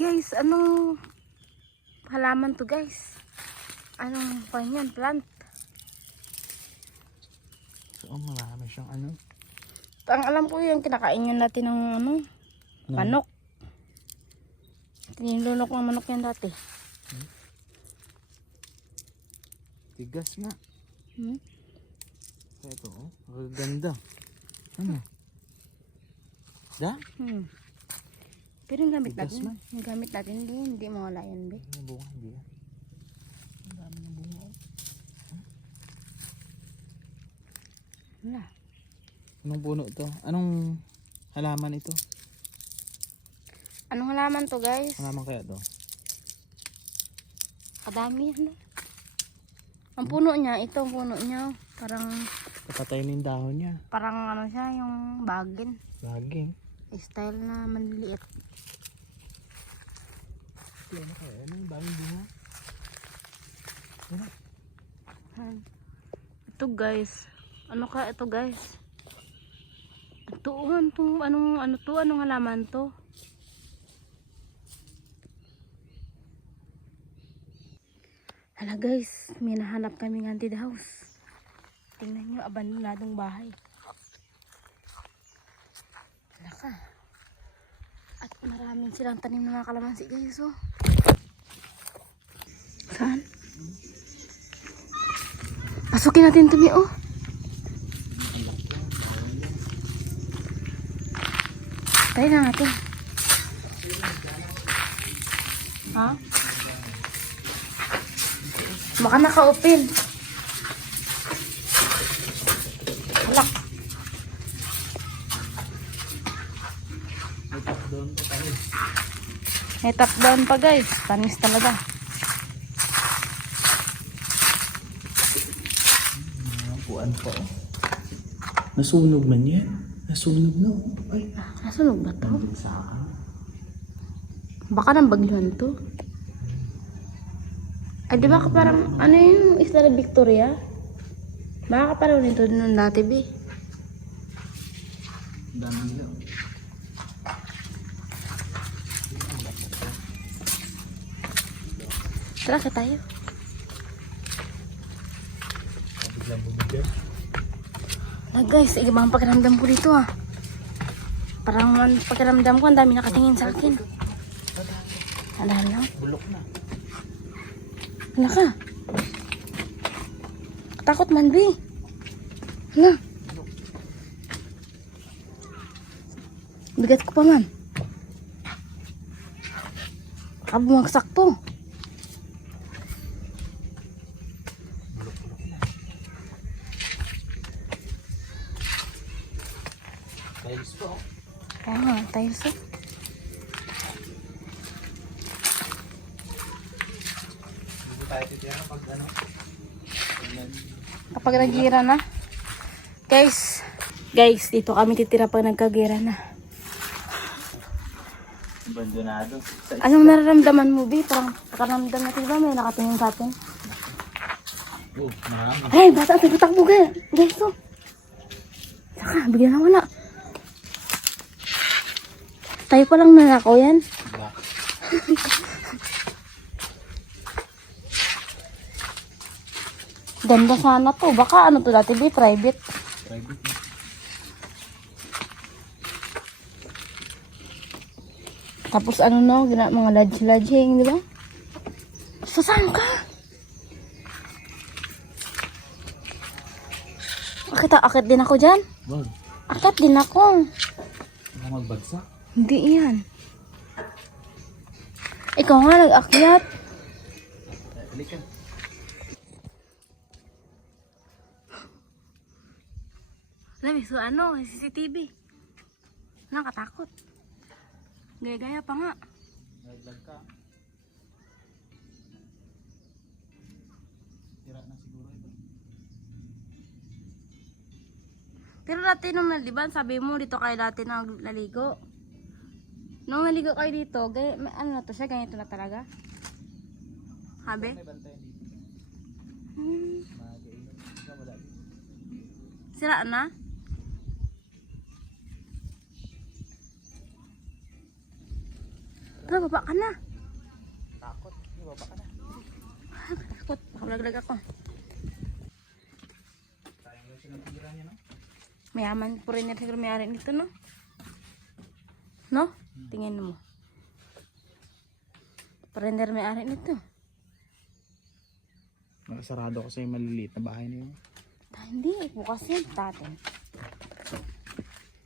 Guys, anong halaman to guys? Anong panyan? Plant? So, marami siyang ano. Ang alam ko yung kinakain yun natin ng ano, manok. Tinilunok ng manok yan dati. Tigas nga. Ito oh, ang ganda. Ano? Da? Pero yung gamit Tigas natin, man. yung gamit natin, hindi mawala yan, be. Ang bunga, hindi yan. Ang dami ng bunga oh. Wala. Anong puno to? Anong halaman ito? Anong halaman to guys? Halaman kaya to? Kadami ano. Ang puno niya, ito ang puno niya. Parang Kapatay na yung dahon niya. ano siya, yung bagin. Laging. Style na maliliit. Ano kaya? Ano yung bagong bunga? Ano? Ito guys. Ano ka ito guys? Ito anong halaman to? Hala guys, may nahanap kaming haunted house. Tingnan nyo, abandonadong bahay. Hala ka. At maraming silang tanim ng mga kalamansi guys oh. Saan? Pasukin natin ito oh. Tayo na natin. Ha? Baka naka-open. Halak. May top down pa guys. Panis talaga. Puan pa oh. Nasunog man yan. Nasunog na oh. Ay. Nasunog ba to? Nandun sa akin. Baka nang bagyuhan to. Ay, di ba ka parang, ano yung Isla de Victoria? Baka ka parang nito nung dati, be. Dami nila. Tara, sa tayo. Biglang bumigyan. Na guys, ibang pakiramdam ko dito ah. Parang pakiramdam ko, ang dami nakatingin sa akin. Hala lang. Bulok na. Hala ka. Takot man, be. Hala. Bigat ko pa man. Baka bumagsak to. Tiles po. Kaya nga, tiles eh. Hindi tayo titira pag ano. Kapag nagira na. Guys, dito kami titira pag nagkagira na. Abandonado. Anong nararamdaman mo, be? Parang nakaramdam natin ba? May nakatingin sa atin. Oh, marami. Ay, bata, takbo ka. Guys, to. Saka, bigyan na wala. Tayo pa lang nanakaw yan. Diba? Ganda sana to. Baka ano to dati, be? Private. Private na. Tapos ano no, mga lodging, di ba? Saan ka? Akit din ako dyan. Wag. Akit din ako. Baka magbagsak. Hindi yan. Ikaw nga nag-akyat. Halika. Labi, so ano, CCTV. Nakatakot. Gaya-gaya pa nga. Naglag ka. Tira na siguro ito. Pero dati nung naliban, sabi mo dito kayo dati naligo. Nung naligo kayo dito, ano na to siya, ganito na talaga. Habe? May bantayan dito. Hmm. Magainom. Ikaw wala dito. Sira na? Tara, baba ka na. Takot. Ibaba ka na. Takot, makalaglag ako. Sayang lang silang tira niya, no? Mayaman po rin siguro may-ari nito, no? No? Tingin mo. Parender may-ari nito. Nakasarado kasi yung maliliit na bahay na yun. Hindi, bukas yan. Tatin.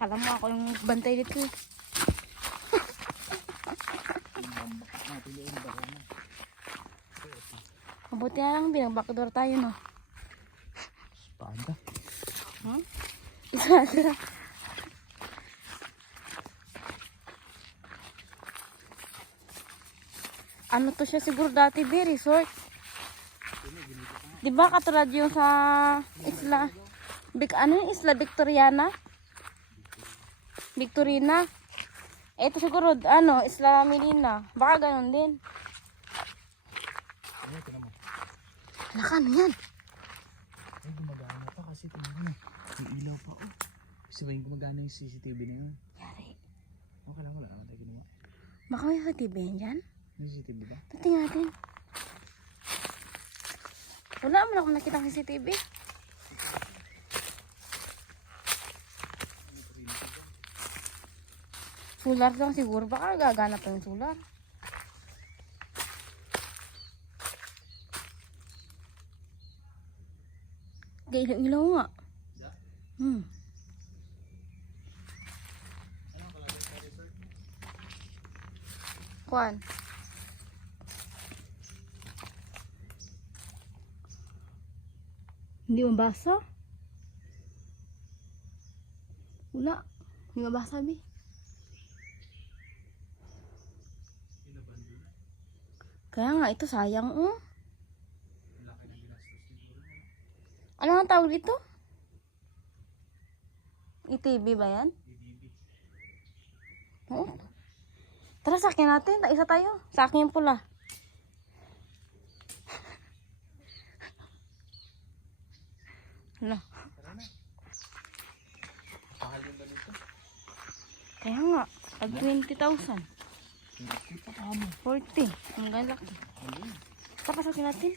Alam mo ako yung bantay dito eh. Mabuti na lang, binag-backdoor tayo, no? Espada. Hmm? Isa. Ano to siya siguro dati, resort. Diba katulad yung sa isla, ano yung isla Victoriana? Victorina. Ito siguro, ano, Isla Melina. Baka ganun din. Ano, tingnan mo. Halaka, ano yan? Ay, gumagana pa kasi tingnan mo. May ilaw pa, oh. Kasi ba yung gumagana yung CCTV na yun? Yari. Okay lang, wala naman tayo ginawa. Baka may CCTV yan dyan? May CCTV ba? Tingnan natin. Wala mo na akong nakita ng CCTV. Solar lang siguro. Baka gagana pa yung solar. Gailaw-ilaw nga. Kuan. Hindi mabasa? Wala. Hindi mabasa, Bi. Kaya nga, ito sayang, oh. Ano ang tawag dito? ETV ba yan? Oo. Tara, sa akin natin. Isa tayo. Sa akin yung pula. Hala. Pahalin ba nito? Kaya nga, tag 20,000. Hindi pa kamo. 40. Ang galaki. Ano? Tapos sa akin natin.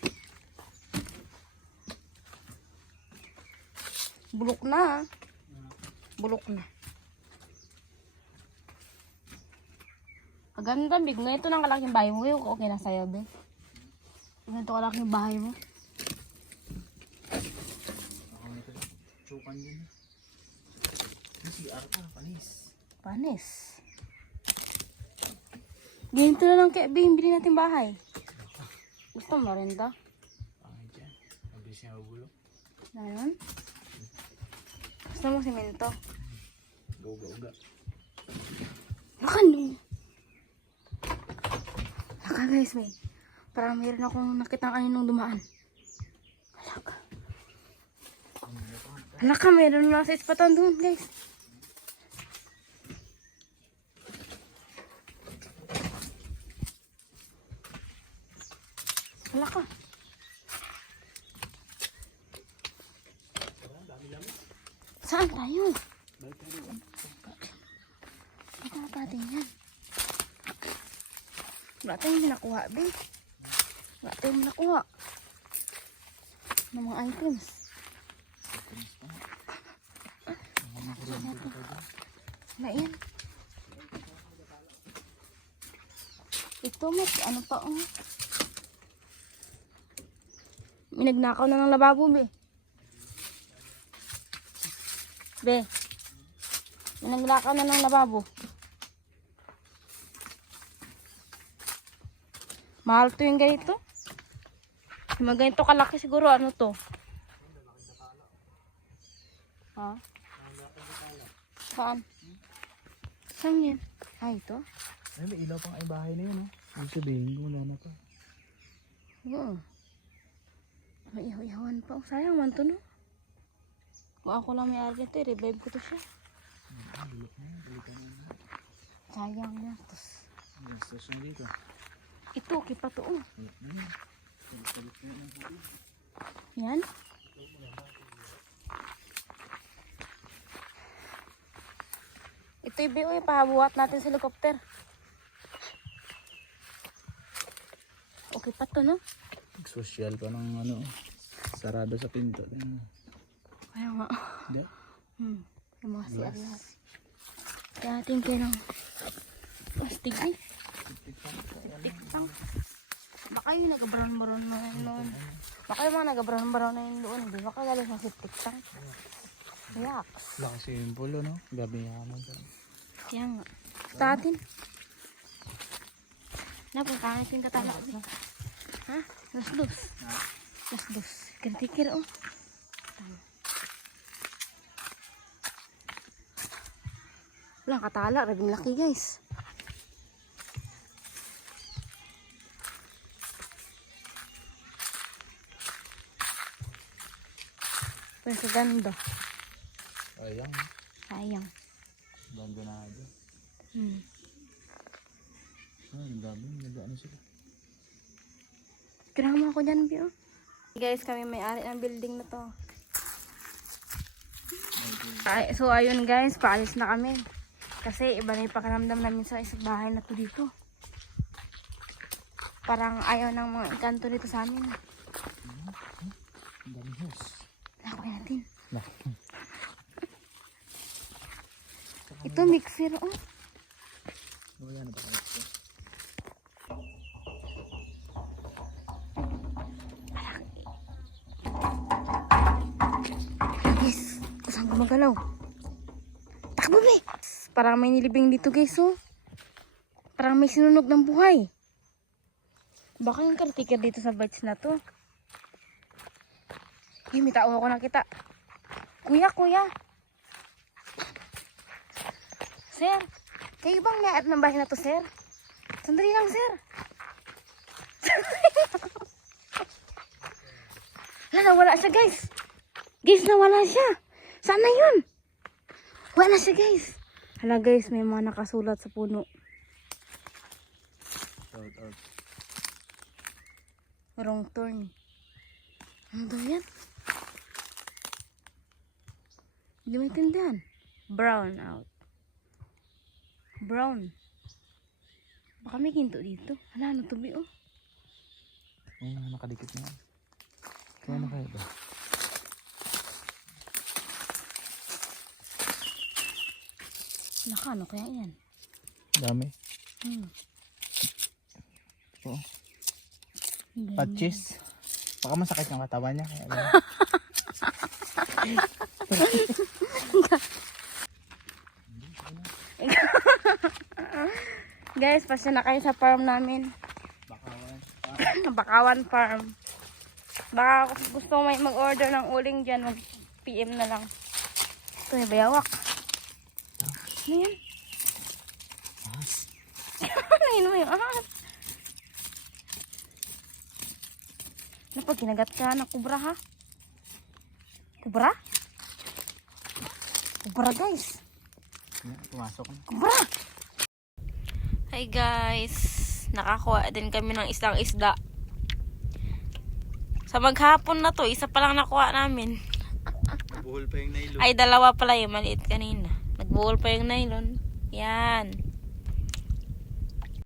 Bulok na, ah. Bulok na. Aganda, big. Ngayon ito ng kalaking bahay mo. Yung okay na sa'yo, be. Ganito kalaking bahay mo. Ako nito. Tsukan din. Yung CR pa, panis. Panis. Ganito na lang kaya, be. Bili natin bahay. Gusto mo rin ta? Pangit dyan. Mabilis niya mabulok. Ngayon? Gusto mo simento? Uga-uga. Nakano? Naka guys, may. Parang mayroon akong nakitang kaninong dumaan. Halaka. Halaka, mayroon na sa ispatan doon, guys. Halaka. Saan tayo? Ito na natin yan. Wala tayong nakuha, be. Wala tayong nakuha. Ng mga items. Wala yan. Ito, mas ano pa, oh. May nagnakaw na ng lababo, be. Be. May nagnakaw na ng lababo. Mahal to yung ganito. Yung mga ganito kalaki siguro, ano to? Ha? Saan? Saan yan? Ay, ito? Ay, may ilaw pang ay bahay na yun, oh. Ibig sabihin, wala na pa. Oo. May ihaw-ihawan pa. Oh, sayang man to, no? Kung ako lang may ari nito, i-revive ko to siya. Sayang yan. Tapos, Gastos na dito. ito, okay pa to, oh. Yan. Ito yung ipahabuhat natin sa helicopter. to, no? Social pa ng ano. Sarado sa pinto. Kaya nga. Hindi. Yung mga CR lahat. Kaya natin kayo ng plastic eh. Tikpang. Baka yung nag-brown-brown na yun doon. Baka yung mga nag-brown-brown na yun doon. Di ba kagaling sa septic tank? Yaks. Wala kasi yung pulo, no? Gabi nga naman. Kaya nga. Tatin. Napunta natin katala. Ha? Los-los. Los-los. Gantikir, oh. Walang katala. Rabing laki, guys. Pero sa ganda. Ayang. Sayang. Ganda na ito. Ang dami. Nag-ano sila. Kirama ako dyan, Bio. Guys, kami may-ari ng building na to. Ay, so, ayun guys, paalis na kami. Kasi iba na yung pakiramdam namin sa isang bahay na to dito. Parang ayaw ng mga kanto dito sa amin. Ang dami house. Lakoy natin. Laki. Ito, mixer, oh. Wala na ba kayo ito? Guys, saan gumagalaw? Takbo, be! Parang may nilibing dito, guys, oh. Parang may sinunog ng buhay. Baka yung caretaker dito sa bites na to. Ay, may tao ako nakita. Kuya, kuya. Sir, kayo bang may ng bahay na to, sir? Sandali lang, sir. Wala siya, guys. Guys, nawala siya. Sana yun. Wala siya, guys. Hala, guys, may mga nakasulat sa puno. Shout out. Wrong turn. Ano daw yan? Hindi maintindihan. Brown out. Brown. Baka may ginto dito. Hala, ano to, Bi, oh. May mga nakadikit na yan. Kaya na kayo ba? Naka, ano kaya yan? Dami. Oo. Hindi. Patches. Baka masakit yung katawan niya. Kaya lang. Guys, pasya na kayo sa farm namin. Bakawan. Bakawan farm. Baka gusto may mag-order ng uling dyan, mag-PM na lang. Ito may bayawak. Ano yan? Ahas. Ano mo yung ahas? Ano pag kinagat ka na kubra, ha? Kubra? Kubra, guys. Pumasok na. Kubra! Hi guys, nakakuha din kami ng isda. Sa maghapon na to, isa pa lang nakuha namin. Buhol pa yung nylon. Ay, dalawa pala yung maliit kanina. Nagbuhol pa yung nylon. Yan.